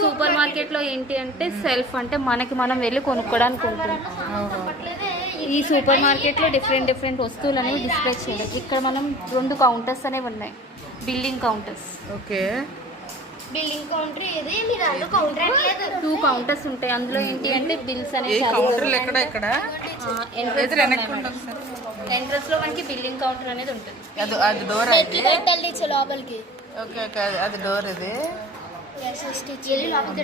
Super market లో ఏంటి అంటే సెల్ఫ్ అంటే మనకి మనం వెళ్ళి కొనుక్కోవడానికి ఉంటుంది. ఈ సూపర్ మార్కెట్ లో డిఫరెంట్ డిఫరెంట్ వస్తువులు అనేవి డిస్ప్లే చేయలేదు. ఇక్కడ మనం 2 కౌంటర్స్ అనేవి ఉన్నాయి, billing counters. Okay, billing counter ఏది మీ దాంట్లో కౌంటర్ లేదు. 2 కౌంటర్స్ ఉంటాయి. అందులో ఏంటి అంటే బిల్స్ అనేవి ఎంట్రన్స్ లో మనకి బిల్లింగ్ కౌంటర్ అనేది ఉంటుంది. అది డోర్ లోపలికి. ఓకే ఓకే, అది డోర్. ఇది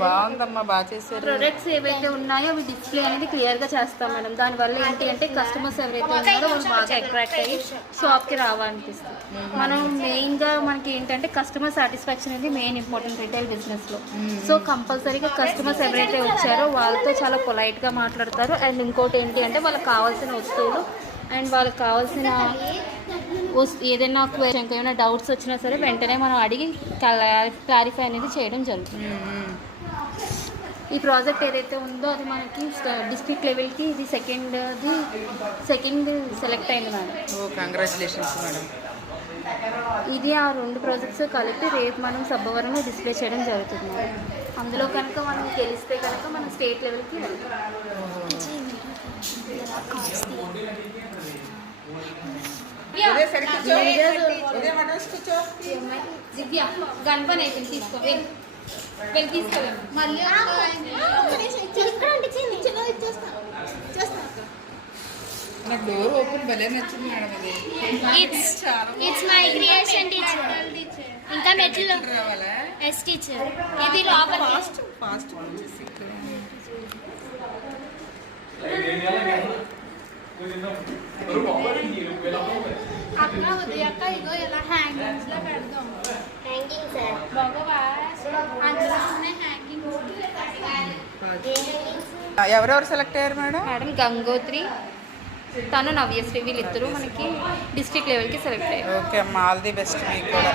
బాగుందమ్మా, బాగా చేశారు. ప్రొడక్ట్స్ ఏవైతే ఉన్నాయో అవి డిస్ప్లే అనేది క్లియర్ గా చేస్తాం మేడం. దానివల్ల ఏంటి అంటే కస్టమర్స్ ఎవరైతే ఉన్నారో వాళ్ళు బాగా అట్రాక్ట్ అయ్యి షాప్ కి రావాలనిపిస్తుంది. మనం మెయిన్ గా మనకి ఏంటంటే కస్టమర్ సాటిస్ఫాక్షన్ అనేది మెయిన్ ఇంపార్టెంట్ రిటైల్ బిజినెస్ లో. సో కంపల్సరీగా కస్టమర్స్ ఎవరైతే వచ్చారో వాళ్ళతో చాలా పొలైట్ గా మాట్లాడతారు. అండ్ ఇంకోటి ఏంటి అంటే వాళ్ళకి కావాల్సిన వస్తువులు అండ్ వాళ్ళకి కావాల్సిన ఏదైనా క్వశ్చన్ ఏమైనా డౌట్స్ వచ్చినా సరే వెంటనే మనం అడిగి క్లారిఫై అనేది చేయడం జరుగుతుంది. ఈ ప్రాజెక్ట్ ఏదైతే ఉందో అది మనకి డిస్ట్రిక్ట్ లెవెల్కి ఇది సెకండ్ సెలెక్ట్ అయింది మేడం. Congratulations madam. ఇది ఆ 2 ప్రాజెక్ట్స్ కలిపి రేపు మనం సబ్బవరంలో డిస్ప్లే చేయడం జరుగుతుంది మేడం. అందులో కనుక మనం గెలిస్తే కనుక మనం స్టేట్ లెవెల్కి వెళ్తాం. దివ్య గణపన్ అయిపోయింది, తీసుకో వెళ్ళి తీసుకోవాలి. నాకు డోర్ ఓపెన్ భలే నచ్చింది madam. It's my creation teacher. ఇంకా మెట్లు రావాలా? Yes teacher. ఇది లోపల ఫాస్ట్ అక్క ఉదయక్క ఇగో ఇలా హ్యాంగింగ్స్ లో పెడదాం. హ్యాంగింగ్ సార్ బాగోవా? అందులో హ్యాంగింగ్. ఎవరెవరు సెలెక్ట్ అయ్యారు మేడం? మేడం గంగోత్రి, తను నవ్యశ్రీ, వీళ్ళిద్దరూ మనకి డిస్ట్రిక్ట్ లెవెల్కి సెలెక్ట్ అయ్యారు. ఓకే అమ్మా, ఆల్ ది బెస్ట్ మీకు కూడా.